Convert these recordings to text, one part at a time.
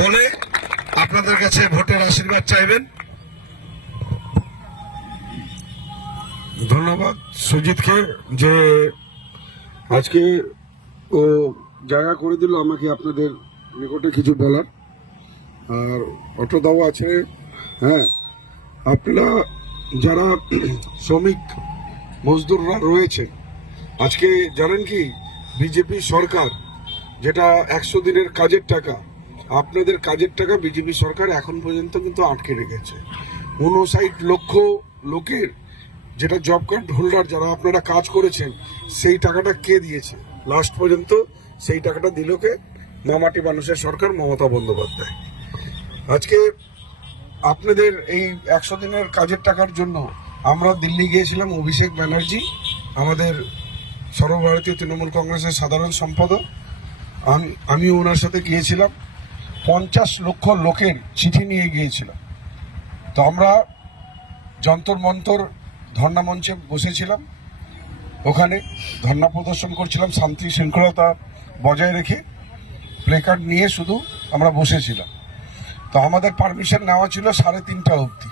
বলে আপনাদের কাছে ভোটের আশীর্বাদ চাইবেন। ধন্যবাদ সুজিতকে যে আজকে ও জায়গা করে দিল আমাকে আপনাদের নিকটে কিছু বলার। আর অটোদাও আছে। হ্যাঁ আপনারা যারা শ্রমিক, মজদুররা রয়েছে, আজকে জানেন কি, বিজেপি সরকার, যেটা একশো দিনের কাজের টাকা আপনাদের কাজের টাকা বিজেপি সরকার এখন পর্যন্ত কিন্তু আটকে রেখেছে। উনষাট লক্ষ লোকের যেটা জব কার্ড হোল্ডার যারা আপনারা কাজ করেছেন, সেই টাকাটা কে দিয়েছে? লাস্ট পর্যন্ত সেই টাকাটা দিল কে? মামাটি মানুষের সরকার, মমতা বন্দ্যোপাধ্যায়। আজকে আপনাদের এই একশো দিনের কাজের টাকার জন্য আমরা দিল্লি গিয়েছিলাম, অভিষেক ব্যানার্জি, আমাদের সর্বভারতীয় তৃণমূল কংগ্রেসের সাধারণ সম্পাদক। আমি আমি ওনার সাথে গিয়েছিলাম। পঞ্চাশ লক্ষ লোকের চিঠি নিয়ে গিয়েছিলাম তো আমরা যন্তর মন্তর ধর্ণা মঞ্চে বসেছিলাম। ওখানে ধর্ণা প্রদর্শন করছিলাম, শান্তি শৃঙ্খলতা বজায় রেখে। প্লেকার্ড নিয়ে শুধু আমরা বসেছিলাম। তো আমাদের পারমিশন নেওয়া ছিল সাড়ে তিনটা অবধি।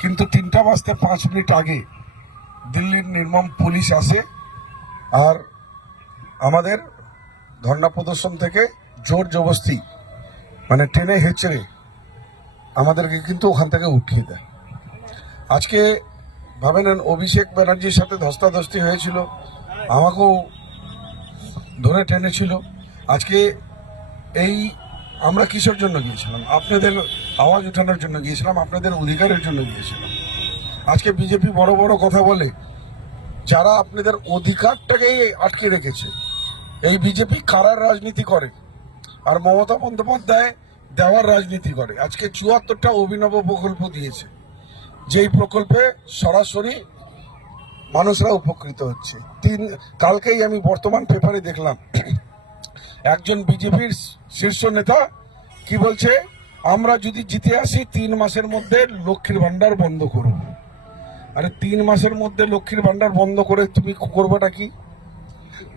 কিন্তু তিনটা বাজতে পাঁচ মিনিট আগে দিল্লির নির্মম পুলিশ আসে আর আমাদের ধর্ণা প্রদর্শন থেকে জোর জবস্তি মানে ট্রেনে হেঁচড়ে আমাদেরকে কিন্তু ওখান থেকে উঠিয়ে দেয়। আজকে ভাবেন অভিষেক ব্যানার্জির সাথে ধস্তাধস্তি হয়েছিল, আমাকেও ধরে টেনেছিল। আজকে এই আমরা কিসের জন্য গিয়েছিলাম? আপনাদের আওয়াজ ওঠানোর জন্য গিয়েছিলাম, আপনাদের অধিকারের জন্য গিয়েছিলাম। আজকে বিজেপি বড় বড় কথা বলে, যারা আপনাদের অধিকারটাকেই আটকে রেখেছে, এই বিজেপি কারার রাজনীতি করে? আর মমতা বন্দ্যোপাধ্যায় দেওয়ার রাজনীতি করে। আজকে চুয়াত্তরটা অভিনব প্রকল্প দিয়েছে। যেই প্রকল্পে সরাসরি মানুষরা উপকৃত হচ্ছে। তিন, কালকেই আমি বর্তমান পেপারে দেখলাম, একজন বিজেপির শীর্ষ নেতা কি বলছে? আমরা যদি জিতে আসি, তিন মাসের মধ্যে লক্ষ্মীর ভান্ডার বন্ধ করব। আরে, তিন মাসের মধ্যে লক্ষ্মীর ভান্ডার বন্ধ করে তুমি করবাটা কি?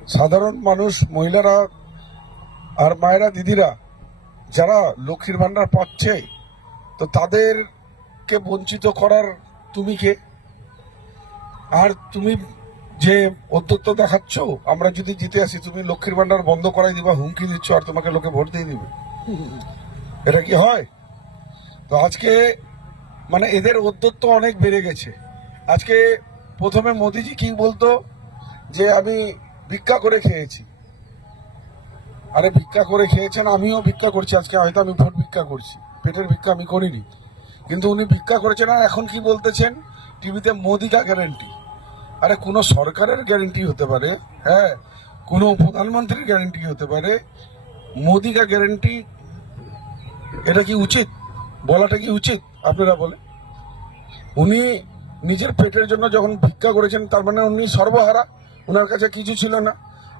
সাধারণ মানুষ, মহিলারা আর মায়েরা, দিদিরা যারা লক্ষ্মীর ভান্ডার পাচ্ছে, তো তাদেরকে বঞ্চিত করার তুমি কে? আর তুমি যে অধ্যত্ত দেখাচ্ছ, আমরা যদি জিতে আসি, তুমি লক্ষ্মীর ভান্ডার বন্ধ করাই দিবা, হুমকি দিচ্ছ, আর তোমাকে লোকে ভোট দিয়ে দিবে। এটা কি হয়? তো আজকে মানে এদের অধ্যত্ত অনেক বেড়ে গেছে। আজকে প্রথমে মোদিজি কি বলতো, যে আমি ভিক্ষা করে খেয়েছি। আরে ভিক্ষা করে খেয়েছেন, আমিও ভিক্ষা করছি। আজকে হয়তো আমি ভোট ভিক্ষা করছি। পেটের ভিক্ষা আমি করিনি। কিন্তু উনি ভিক্ষা করেছেন আর এখন কি বলতেছেন? টিভিতে মোদিকা গ্যারেন্টি আরে কোনো সরকারের গ্যারেন্টি হতে পারে হ্যাঁ? কোনো প্রধানমন্ত্রীর গ্যারেন্টি হতে পারে। মোদিকা গ্যারেন্টি এটা কি উচিত? বলাটা কি উচিত? আপনারা বলে উনি নিজের পেটের জন্য যখন ভিক্ষা করেছেন, তার মানে উনি সর্বহারা। ওনার কাছে কিছু ছিল না।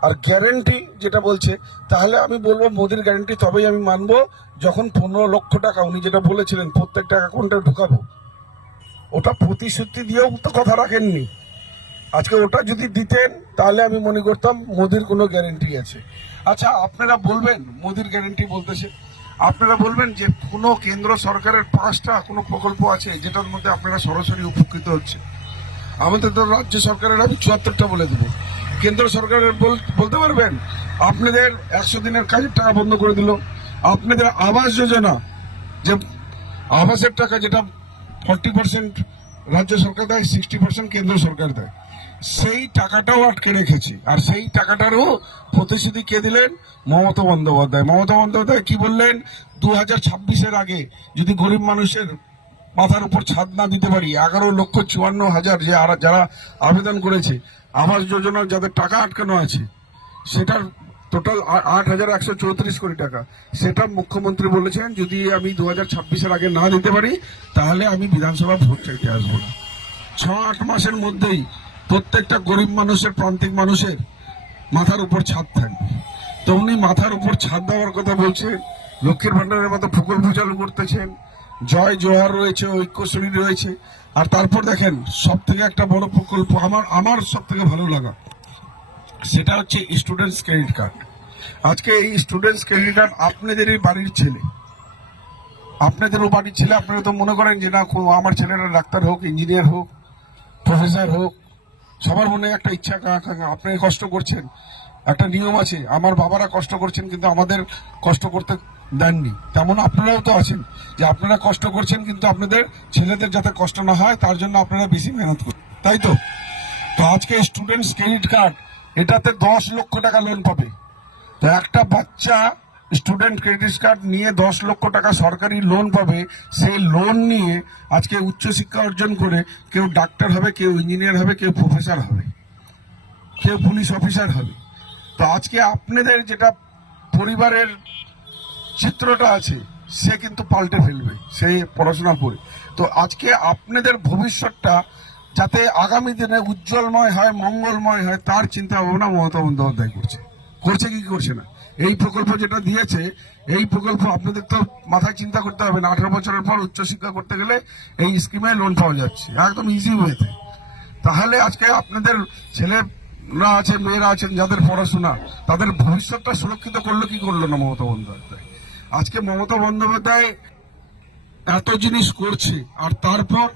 আর গ্যারেন্টি যেটা বলছে, তাহলে আমি বলব মোদির গ্যারেন্টি তবেই আমি মানব যখন পনেরো লক্ষ টাকা, উনি যেটা বলেছিলেন, প্রত্যেকটা অ্যাকাউন্টে ঢুকাবো। ওটা প্রতিশ্রুতি দিয়েও তো কথা রাখেননি। আজকে ওটা যদি দিতেন, তাহলে আমি মনে করতাম মোদির কোনো গ্যারেন্টি আছে। আচ্ছা আপনারা বলবেন মোদির গ্যারেন্টি বলতেছে। আপনারা বলবেন যে কোনো কেন্দ্র সরকারের পাঁচটা কোনো প্রকল্প আছে যেটার মধ্যে আপনারা সরাসরি উপকৃত হচ্ছে আমাদের তো রাজ্য সরকারের আমি চুয়াত্তরটা বলে দেবো। কেন্দ্র সরকারের বল- বলতে পারবেন? আপনাদের একশো দিনের কাজের টাকা বন্ধ করে দিল। আপনাদের আবাস যোজনা, যে আবাসের টাকা যেটা ফর্টি পার্সেন্ট রাজ্য সরকার দেয়, সিক্সটি পার্সেন্ট কেন্দ্র সরকার দেয়। সেই টাকাটাও আটকে রেখেছি। আর সেই টাকাটারও প্রতিশ্রুতি কে দিলেন? মমতা বন্দ্যোপাধ্যায়। মমতা বন্দ্যোপাধ্যায় কি বললেন? দু হাজার ছাব্বিশের আগে যদি গরিব মানুষের মাথার উপর ছাদ না দিতে পারি, এগারো লক্ষ চুয়ান্ন হাজার যে যারা আবেদন করেছে আবাস যোজনার যাদের টাকা আটকানো আছে, সেটার টোটাল আট হাজার একশো চৌত্রিশ কোটি টাকা। সেটা মুখ্যমন্ত্রী বলেছেন, যদি আমি দু হাজার ছাব্বিশের আগে না দিতে পারি, তাহলে আমি বিধানসভা ভোট চাইতে আসব না। ছ আট মাসের মধ্যেই প্রত্যেকটা গরিব মানুষের, প্রান্তিক মানুষের মাথার উপর ছাদ থাকবে। তো উনি মাথার উপর ছাদ দেওয়ার কথা বলছেন লক্ষ্মীর ভান্ডারের মতো প্রকল্প চালু করতেছেন, জয় জোহার রয়েছে ঐক্য ঐক্যশ্রী রয়েছে আর তারপর দেখেন সব থেকে একটা বড় প্রকল্প আমার আমার সব থেকে ভালো লাগা। সেটা হচ্ছে স্টুডেন্টস ক্রেডিট কার্ড আজকে এই স্টুডেন্টস ক্রেডিট কার্ড আপনাদেরই বাড়ির ছেলে, আপনাদেরও বাড়ির ছেলে, আপনারা তো মনে করেন যে না কোনো আমার ছেলেরা ডাক্তার হোক ইঞ্জিনিয়ার হোক প্রফেসর হোক, সবার মনে একটা ইচ্ছা আপনি কষ্ট করছেন। একটা নিয়ম আছে, আমার বাবারা কষ্ট করছেন কিন্তু আমাদের কষ্ট করতে দেননি। তেমন আপনারাও তো আছেন যে আপনারা কষ্ট করছেন কিন্তু আপনাদের ছেলেদের যাতে কষ্ট না হয়, তার জন্য আপনারা বেশি মেহনত করুন। তাই তো? তো আজকে স্টুডেন্টস ক্রেডিট কার্ড এটাতে দশ লক্ষ টাকা লোন পাবে। তো একটা বাচ্চা স্টুডেন্ট ক্রেডিট কার্ড নিয়ে দশ লক্ষ টাকা সরকারি লোন পাবে সেই লোন নিয়ে আজকে উচ্চশিক্ষা অর্জন করে কেউ ডাক্তার হবে, কেউ ইঞ্জিনিয়ার হবে, কেউ প্রফেসর হবে। কেউ পুলিশ অফিসার হবে। তো আজকে আপনাদের যেটা পরিবারের চিত্রটা আছে, সে কিন্তু পাল্টে ফেলবে, সে পড়াশোনা করে। তো আজকে আপনাদের ভবিষ্যৎটা যাতে আগামী দিনে উজ্জ্বলময় হয়, মঙ্গলময় হয়, তার চিন্তা ভাবনা মমতা বন্দ্যোপাধ্যায় করছে। করছে কি করছে না? এই প্রকল্প যেটা দিয়েছে, এই প্রকল্প আপনাদের তো মাথায় চিন্তা করতে হবে না। আঠারো বছরের পর উচ্চশিক্ষা করতে গেলে এই স্কিমে লোন পাওয়া যাচ্ছে। একদম ইজি ওয়েতে তাহলে আজকে আপনাদের ছেলেরা আছে, মেয়েরা আছেন, যাদের পড়াশোনা, তাদের ভবিষ্যৎটা সুরক্ষিত করল কি করল না মমতা বন্দ্যোপাধ্যায়? আজকে মমতা বন্দ্যোপাধ্যায় এত জিনিস করছে, আর তারপর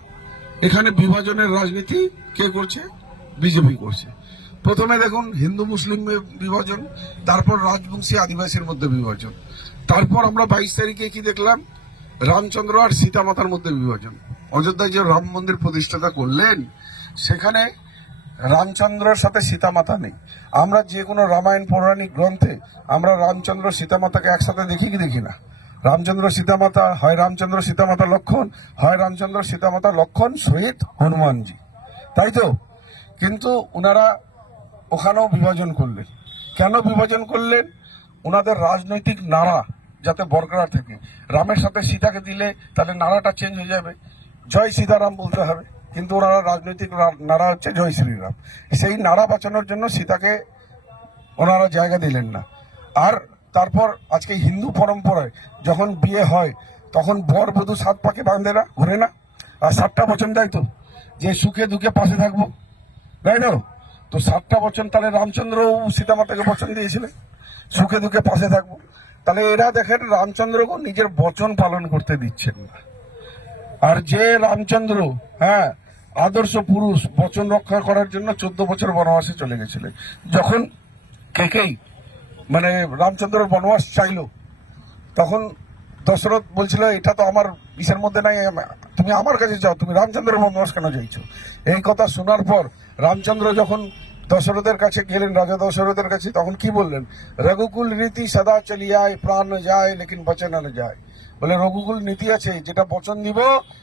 এখানে বিভাজনের রাজনীতি কে করছে? বিজেপি করছে। প্রথমে দেখুন, হিন্দু মুসলিম বিভাজন, তারপর রাজবংশী আদিবাসীর মধ্যে বিভাজন। তারপর আমরা বাইশ তারিখে কি দেখলাম? রামচন্দ্র আর সীতা মাতার মধ্যে বিভাজন। অযোধ্যায় যে রাম মন্দির প্রতিষ্ঠাতা করলেন, সেখানে রামচন্দ্রের সাথে সীতা মাতা নেই। আমরা যে কোনো রামায়ণ পৌরাণিক গ্রন্থে আমরা রামচন্দ্র সীতা মাতাকে একসাথে দেখি কি দেখি না। রামচন্দ্র সীতামাতা, হয় রামচন্দ্র সীতামাতা লক্ষণ, হয় রামচন্দ্র সীতামাতা লক্ষণ শহীদ হনুমানজি। তাই তো? কিন্তু ওনারা ওখানেও বিভাজন করলেন। কেন বিভাজন করলেন? ওনাদের রাজনৈতিক নাড়া যাতে বরকরার থাকে। রামের সাথে সীতাকে দিলে তাহলে নাড়াটা চেঞ্জ হয়ে যাবে। জয় সীতারাম বলতে হবে। কিন্তু ওনারা রাজনৈতিক নাড়া হচ্ছে জয় শ্রীরাম। সেই নাড়া বাঁচানোর জন্য সীতাকে ওনারা জায়গা দিলেন না। আর তারপর আজকে হিন্দু পরম্পরায় যখন বিয়ে হয়, তখন বর বধূ সাত পাকে বাঁধে না, ঘুরে না। আর সাতটা বচন দেয় তো, যে সুখে দুঃখে পাশে থাকব। তাই না তো সাতটা বচন তাহলে রামচন্দ্র সীতামাতাকে বচন দিয়েছিলেন, সুখে দুঃখে পাশে থাকব। তাহলে এরা দেখেন রামচন্দ্রকে নিজের বচন পালন করতে দিচ্ছেন না। আর যে রামচন্দ্র হ্যাঁ আদর্শ পুরুষ, বচন রক্ষা করার জন্য চোদ্দ বছর বনবাসে চলে গেছিলেন যখন কেকেই মানে রামচন্দ্র বনবাস চাইলো, তখন দশরথ বলছিল, এটা তো আমার ইসের মধ্যে নাই তুমি আমার কাছে যাও, তুমি রামচন্দ্রের বনবাস কেন চাইছো? এই কথা শোনার পর রামচন্দ্র যখন দশরথের কাছে গেলেন, রাজা দশরথের কাছে, তখন কি বললেন? রঘুকুল রীতি সদা চলিয়ায়, প্রাণ যায়, লেকিন বচন যায়। বলে রঘুকুল নীতি আছে, যেটা বচন দিব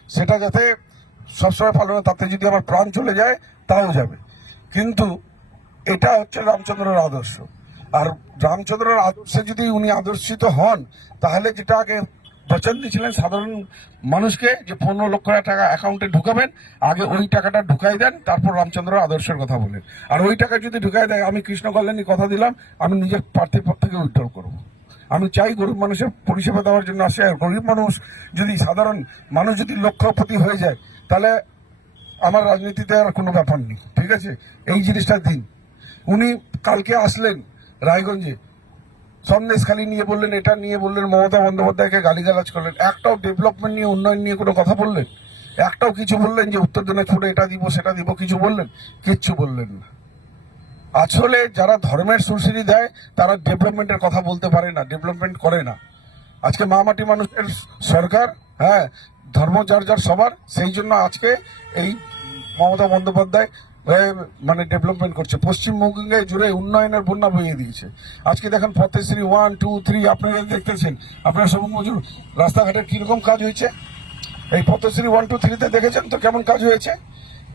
সেটা যাতে সবসময় পালন তাতে যদি আমার প্রাণ চলে যায়, তাও যাবে। কিন্তু এটা হচ্ছে রামচন্দ্রের আদর্শ। আর রামচন্দ্রের আদর্শে যদি উনি আদর্শিত হন, তাহলে যেটা আগে বচন দিয়েছিলেন সাধারণ মানুষকে, যে পনেরো লক্ষ টাকা অ্যাকাউন্টে ঢুকাবেন, আগে ওই টাকাটা ঢুকাই দেন, তারপর রামচন্দ্র আদর্শের কথা বলেন। আর ওই টাকা যদি ঢুকাই দেয়, আমি কৃষ্ণ কল্যাণী কথা দিলাম, আমি নিজের প্রার্থীর পর থেকে উইথড্র করব। আমি চাই গরিব মানুষের পরিষেবা দেওয়ার জন্য আসে। আর গরিব মানুষ যদি সাধারণ মানুষ যদি লক্ষ্যপতি হয়ে যায়, তাহলে আমার রাজনীতিতে আর কোনো ব্যাপার নেই। ঠিক আছে? এই জিনিসটা দিন। উনি কালকে আসলেন রায়গঞ্জে। সন্দেশ খালি নিয়ে বললেন, এটা নিয়ে বললেন, মমতা বন্দ্যোপাধ্যায়কে গালিগালাজ করলেন। একটাও ডেভেলপমেন্ট নিয়ে, উন্নয়ন নিয়ে কোনো কথা বললেন? একটাও কিছু বললেন যে, উত্তর দিনাজপুরে এটা দিব, সেটা দিব, কিছু বললেন? কিচ্ছু বললেন না। আসলে যারা ধর্মের সুরসিরি দেয়, তারা ডেভেলপমেন্টের কথা বলতে পারে না ডেভেলপমেন্ট করে না। আজকে মামাটি মানুষের সরকার হ্যাঁ ধর্ম যার যার সবার, সেই জন্য আজকে এই মমতা বন্দ্যোপাধ্যায় মানে ডেভেলপমেন্ট করছে। পশ্চিমবঙ্গে জুড়ে উন্নয়নের বন্যা বইয়ে দিয়েছে। আজকে দেখেন পথশ্রী ওয়ান টু থ্রি আপনারা দেখতেছেন, আপনারা সব মজুর, রাস্তাঘাটের কীরকম কাজ হয়েছে? এই পথশ্রী ওয়ান টু থ্রিতে দেখেছেন তো কেমন কাজ হয়েছে?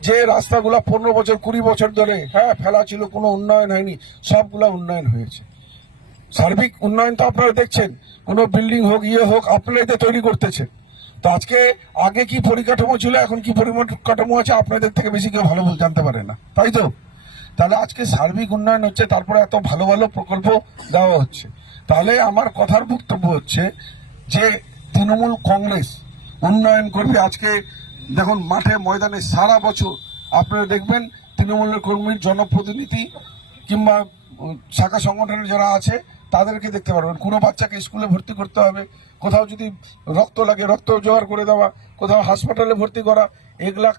যে রাস্তাগুলো পনেরো বছর, কুড়ি বছর ধরে হ্যাঁ ফেলা ছিল, কোনো উন্নয়ন হয়নি, সবগুলা উন্নয়ন হয়েছে। সার্বিক উন্নয়ন তো আপনারা দেখছেন, কোনো বিল্ডিং হোক ইয়ে হোক আপনারাই তো তৈরি করতেছেন। তো আজকে আগে কি পরিকাঠামো ছিল, এখন কি পরিকাঠামো আছে, আপনাদের থেকে বেশি কেউ ভালো জানতে পারে না। তাই তো? তাহলে আজকে সার্বিক উন্নয়ন হচ্ছে, তারপরে এত ভালো ভালো প্রকল্প দেওয়া হচ্ছে। তাহলে আমার কথার বক্তব্য হচ্ছে যে, তৃণমূল কংগ্রেস উন্নয়ন করবে, আজকে দেখুন, মাঠে ময়দানে সারা বছর আপনারা দেখবেন তৃণমূলের কর্মীর জনপ্রতিনিধি কিংবা শাখা সংগঠনের যারা আছে, তাদেরকে দেখতে পারবেন। কোনো বাচ্চাকে স্কুলে ভর্তি করতে হবে, কোথাও যদি রক্ত লাগে, রক্ত জোগাড় করে দেওয়া, কোথাও হাসপাতালে ভর্তি করা, এগুলা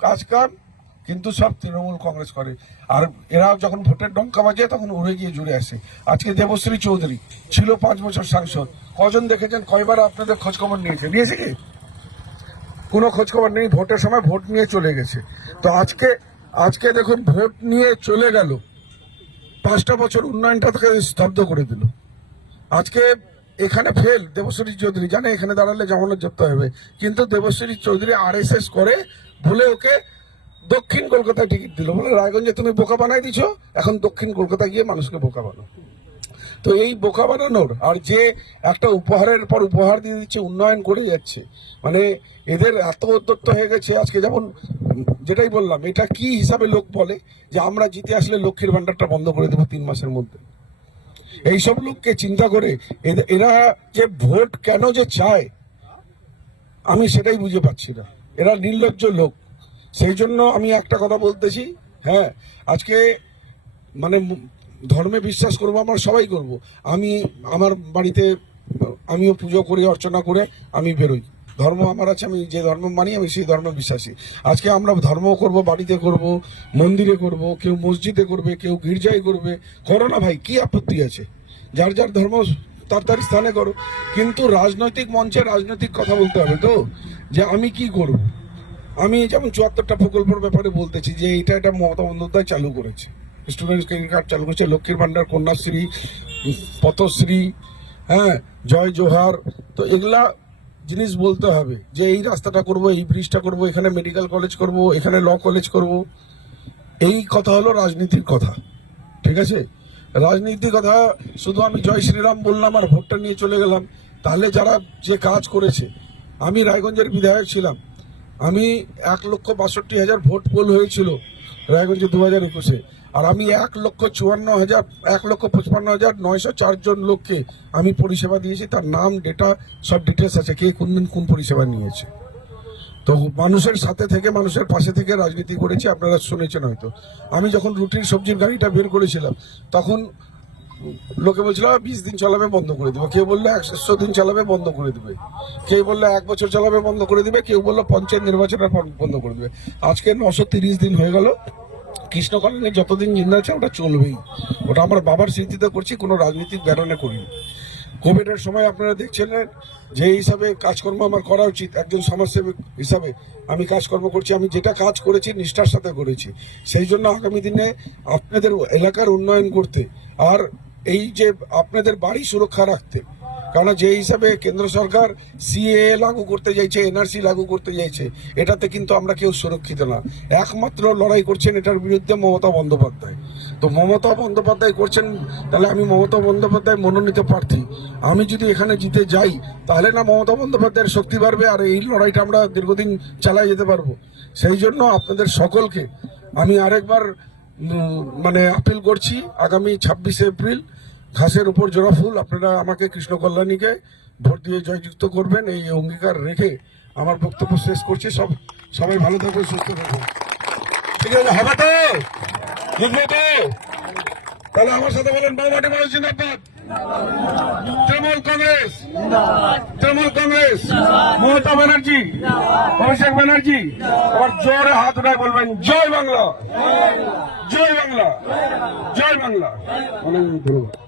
কাজ কাম কিন্তু সব তৃণমূল কংগ্রেস করে। আর এরা যখন ভোটের ডঙ্কা বাজে তখন উড়ে গিয়ে জুড়ে আসে। আজকে দেবশ্রী চৌধুরী ছিল পাঁচ বছর সাংসদ। কজন দেখেছেন? কয়বার আপনাদের খোঁজখবর নিয়েছে? নিয়েছে কি? কোনো খোঁজখবর নেই, ভোটের সময় ভোট নিয়ে চলে গেছে। তো আজকে আজকে দেখুন, ভোট নিয়ে চলে গেল। পাঁচটা বছর উন্নয়নটা তাকে স্তব্ধ করে দিল। আজকে এখানে ফেল দেবশ্রী চৌধুরী জানে এখানে দাঁড়ালে জামানত জব্দ হবে। কিন্তু দেবশ্রী চৌধুরী আর এস এস করে ভুলে ওকে দক্ষিণ কলকাতায় টিকিট দিল। বলে, রায়গঞ্জে তুমি বোকা বানাই দিছো, এখন দক্ষিণ কলকাতায় গিয়ে মানুষকে বোকা বানাও। তো এই বোকা বানানোর আর যে একটা উপহারের পর উপহার দিয়ে দিচ্ছে, উন্নয়ন করে যাচ্ছে। মানে এদের এত উদ্যত্ত হয়ে গেছে আজকে। যেমন যেটাই বললাম, এটা কি হিসাবে লোক বলে যে আমরা জিতে আসলে লক্ষ্মীর ভান্ডারটা বন্ধ করে দেবো তিন মাসের মধ্যে? এইসব লোককে চিন্তা করে এরা যে ভোট কেন যে চায়, আমি সেটাই বুঝে পাচ্ছি না। এরা নির্লজ্জ লোক। সেই জন্য আমি একটা কথা বলতেছি হ্যাঁ আজকে মানে ধর্মে বিশ্বাস করব, আমরা সবাই করব। আমি, আমার বাড়িতে আমিও পুজো করি, অর্চনা করে আমি বেরোই। ধর্ম আমার আছে, আমি যে ধর্ম মানি, আমি সেই ধর্মে বিশ্বাসী। আজকে আমরা ধর্ম করব, বাড়িতে করব, মন্দিরে করব, কেউ মসজিদে করবে, কেউ গির্জায় করবে। করো না ভাই, কি আপত্তি আছে? যার যার ধর্ম তার তার স্থানে করো। কিন্তু রাজনৈতিক মঞ্চে রাজনৈতিক কথা বলতে হবে তো, যে আমি কি করব? আমি যেমন চুয়াত্তরটা প্রকল্পের ব্যাপারে বলতেছি যে এটা একটা মমতা বন্দ্যোপাধ্যায় চালু করেছে। স্টুডেন্ট ক্রেডিট কার্ড চালু করেছে লক্ষ্মীর ভান্ডার কন্যাশ্রী পথশ্রী হ্যাঁ জয় জোহার। তো এগুলা জিনিস বলতে হবে যে এই রাস্তাটা করব, এই ব্রিজটা করব, এখানে মেডিকেল কলেজ করব, এখানে ল কলেজ করব। এই কথা হলো রাজনীতির কথা, ঠিক আছে? রাজনীতির কথা শুধু আমি জয় শ্রীরাম বললাম আর ভোটটা নিয়ে চলে গেলাম। তাহলে যারা যে কাজ করেছে, আমি রায়গঞ্জের বিধায়ক ছিলাম। আমি এক লক্ষ বাষট্টি হাজার ভোট পোল হয়েছিল রায়গঞ্জে দু হাজার একুশে। আর আমি এক লক্ষ চুয়ান্ন হাজার, এক লক্ষ পঁচপান্ন হাজার নয়শো চারজন লোককে আমি পরিষেবা দিয়েছি, তার নাম ডেটা সব ডিটেলস আছে, কে কোন দিন কোন পরিষেবা নিয়েছে। তো মানুষের সাথে থেকে, মানুষের পাশে থেকে রাজনীতি করেছি, আপনারা শুনেছেন হয়তো। আমি যখন রুটির সবজির গাড়িটা বের করেছিলাম, তখন লোকে বলছিল বিশ দিন চালাবে, বন্ধ করে দেবে। কেউ বলল, একশো দিন চালাবে, বন্ধ করে দেবে। কেউ বলল, এক বছর চালাবে, বন্ধ করে দেবে। কেউ বলল, পঞ্চায়েত নির্বাচনের বন্ধ করে দেবে। আজকে নশো তিরিশ দিন হয়ে গেল কৃষ্ণকল্যাণে যতদিন জিন্দা আছে, ওটা চলবেই। ওটা আমার বাবার স্মৃতিতে করছি, কোনো রাজনীতিক ব্যারণে করিনি। কোভিডের সময় আপনারা দেখছিলেন যে হিসাবে কাজকর্ম আমার করা উচিত, একজন সমাজসেবক হিসাবে আমি কাজকর্ম করছি, আমি যেটা কাজ করেছি, নিষ্ঠার সাথে করেছি। সেই জন্য আগামী দিনে আপনাদের এলাকার উন্নয়ন করতে আর এই যে আপনাদের বাড়ি সুরক্ষা রাখতে কারণ যে হিসাবে কেন্দ্র সরকার সিএ লাগু করতে চাইছে এনআরসি লাগু করতে চাইছে এটাতে কিন্তু আমরা কেউ সুরক্ষিত না। একমাত্র লড়াই করছেন এটার বিরুদ্ধে মমতা বন্দ্যোপাধ্যায়। তো মমতা বন্দ্যোপাধ্যায় করছেন, তাহলে আমি মমতা বন্দ্যোপাধ্যায় মনোনীত প্রার্থী। আমি যদি এখানে জিতে যাই, তাহলে না মমতা বন্দ্যোপাধ্যায়ের শক্তি বাড়বে আর এই লড়াইটা আমরা দীর্ঘদিন চালাই যেতে পারব। সেই জন্য আপনাদের সকলকে আমি আরেকবার মানে আপিল করছি আগামী ছাব্বিশে এপ্রিল ঘাসের উপর জোড়া ফুল আপনারা আমাকে কৃষ্ণ কল্যাণীকে ভোট দিয়ে জয়যুক্ত করবেন, এই অঙ্গীকার রেখে আমার বক্তব্য শেষ করছি। সব, সবাই ভালো থাকবেন সুস্থ থাকবেন ঠিক আছে, হবে তো? লিখবে তো? তাহলে আমার সাথে বলেন বাবাটি বড় জিন্দাবাদ। তৃণমূল কংগ্রেস। তৃণমূল কংগ্রেস। মমতা ব্যানার্জি। অভিষেক ব্যানার্জি। আবার জোরে হাত উঠায় বলবেন, জয় বাংলা। জয় বাংলা। জয় বাংলা। অনেক ধন্যবাদ।